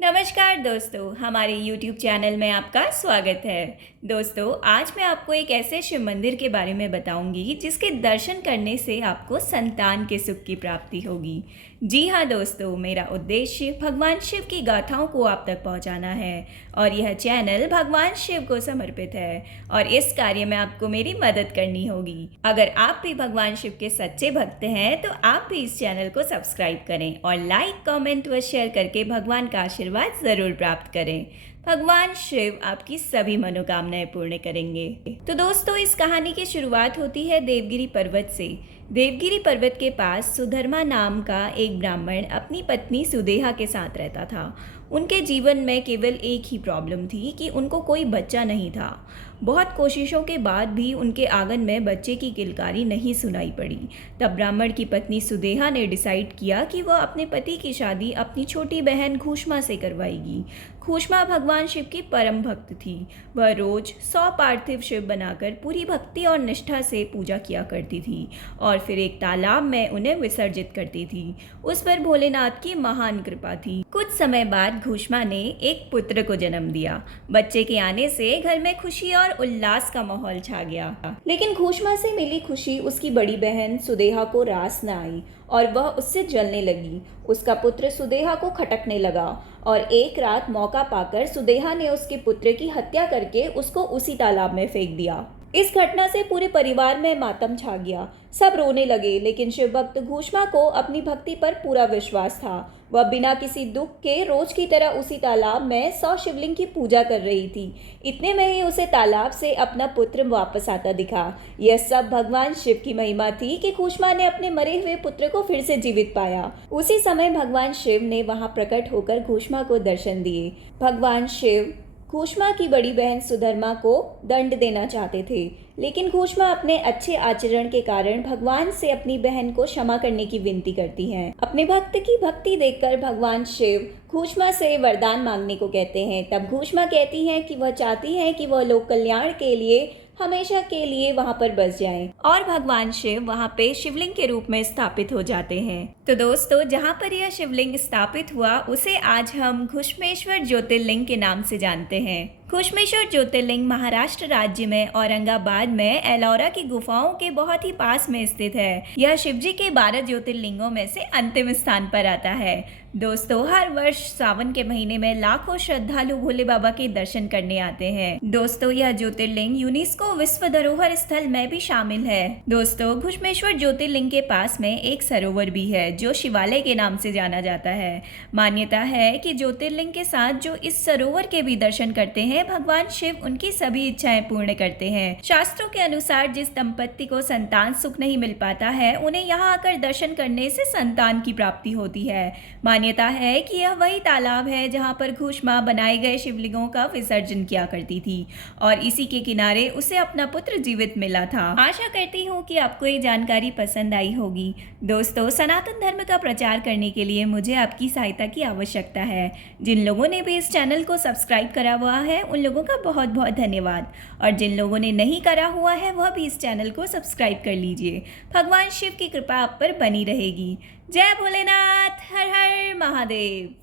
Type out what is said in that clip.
नमस्कार दोस्तों, हमारे YouTube चैनल में आपका स्वागत है। दोस्तों, आज मैं आपको एक ऐसे शिव मंदिर के बारे में बताऊंगी जिसके दर्शन करने से आपको संतान के सुख की प्राप्ति होगी। जी हाँ दोस्तों, मेरा उद्देश्य भगवान शिव की गाथाओं को आप तक पहुंचाना है और यह चैनल भगवान शिव को समर्पित है और इस कार्य में आपको मेरी मदद करनी होगी। अगर आप भी भगवान शिव के सच्चे भक्त हैं तो आप भी इस चैनल को सब्सक्राइब करें और लाइक, कमेंट व शेयर करके भगवान का आशीर्वाद जरूर प्राप्त करें। भगवान शिव आपकी सभी मनोकामनाएं पूर्ण करेंगे। तो दोस्तों, इस कहानी की शुरुआत होती है देवगिरी पर्वत से। देवगिरी पर्वत के पास सुधर्मा नाम का एक ब्राह्मण अपनी पत्नी सुदेहा के साथ रहता था। उनके जीवन में केवल एक ही प्रॉब्लम थी कि उनको कोई बच्चा नहीं था। बहुत कोशिशों के बाद भी उनके आंगन में बच्चे की किलकारी नहीं सुनाई पड़ी। तब ब्राह्मण की पत्नी सुदेहा ने डिसाइड किया कि वह अपने पति की शादी अपनी छोटी बहन घूष्मा से करवाएगी। घूष्मा भगवान शिव की परम भक्त थी। वह रोज 100 पार्थिव शिव बनाकर पूरी भक्ति और निष्ठा से पूजा किया करती थी और फिर एक तालाब में उन्हें विसर्जित करती थी। उस पर भोलेनाथ की महान कृपा थी। कुछ समय बाद घूष्मा ने एक पुत्र को जन्म दिया। बच्चे के आने से घर में खुशी और उल्लास का माहौल छा गया। लेकिन घूष्मा से मिली खुशी उसकी बड़ी बहन सुदेहा को रास न आई और वह उससे जलने लगी। उसका पुत्र सुदेहा को खटकने लगा और एक रात मौका पाकर सुदेहा ने उसके पुत्र की हत्या करके उसको उसी तालाब में फेंक दिया। इस घटना से पूरे परिवार में मातम छा गया। सब रोने लगे, लेकिन शिव भक्त घूष्मा को अपनी भक्ति पर पूरा विश्वास था। वह बिना किसी दुख के रोज की तरह उसी तालाब में 100 शिवलिंग की पूजा कर रही थी। इतने में ही उसे तालाब से अपना पुत्र वापस आता दिखा। यह सब भगवान शिव की महिमा थी कि घूष्मा ने अपने मरे हुए पुत्र को फिर से जीवित पाया। उसी समय भगवान शिव ने वहां प्रकट होकर घूष्मा को दर्शन दिए। भगवान शिव घूष्मा की बड़ी बहन सुधर्मा को दंड देना चाहते थे, लेकिन घूष्मा अपने अच्छे आचरण के कारण भगवान से अपनी बहन को क्षमा करने की विनती करती हैं। अपने भक्त की भक्ति देखकर भगवान शिव घूष्मा से वरदान मांगने को कहते हैं। तब घूष्मा कहती हैं कि वह चाहती हैं कि वह लोक कल्याण के लिए हमेशा के लिए वहां पर बस जाएं और भगवान शिव वहां पे शिवलिंग के रूप में स्थापित हो जाते हैं। तो दोस्तों, जहां पर यह शिवलिंग स्थापित हुआ उसे आज हम घुश्मेश्वर ज्योतिर्लिंग के नाम से जानते हैं। घुश्मेश्वर ज्योतिर्लिंग महाराष्ट्र राज्य में औरंगाबाद में एलोरा की गुफाओं के बहुत ही पास में स्थित है। यह शिवजी के 12 ज्योतिर्लिंगों में से अंतिम स्थान पर आता है। दोस्तों, हर वर्ष सावन के महीने में लाखों श्रद्धालु भोले बाबा के दर्शन करने आते हैं। दोस्तों, यह ज्योतिर्लिंग यूनेस्को विश्व धरोहर स्थल में भी शामिल है। दोस्तों, घुश्मेश्वर ज्योतिर्लिंग के पास में एक सरोवर भी है जो शिवालय के नाम से जाना जाता है। मान्यता है कि ज्योतिर्लिंग के साथ जो इस सरोवर के भी दर्शन करते हैं, भगवान शिव उनकी सभी इच्छाएं पूर्ण करते हैं। शास्त्रों के अनुसार जिस दंपत्ति को संतान सुख नहीं मिल पाता है, उन्हें यहाँ आकर दर्शन करने से संतान की प्राप्ति होती है। मान्यता है कि यह वही तालाब है जहाँ पर घूष्मा बनाए गए शिवलिंगों का विसर्जन किया करती थी और इसी के किनारे उसे अपना पुत्र जीवित मिला था। आशा करती हूँ कि आपको ये जानकारी पसंद आई होगी। दोस्तों, सनातन धर्म का प्रचार करने के लिए मुझे आपकी सहायता की आवश्यकता है। जिन लोगों ने भी इस चैनल को सब्सक्राइब करा हुआ है उन लोगों का बहुत बहुत धन्यवाद और जिन लोगों ने नहीं करा हुआ है वह भी इस चैनल को सब्सक्राइब कर लीजिए। भगवान शिव की कृपा आप पर बनी रहेगी। जय भोलेनाथ, हर हर महादेव।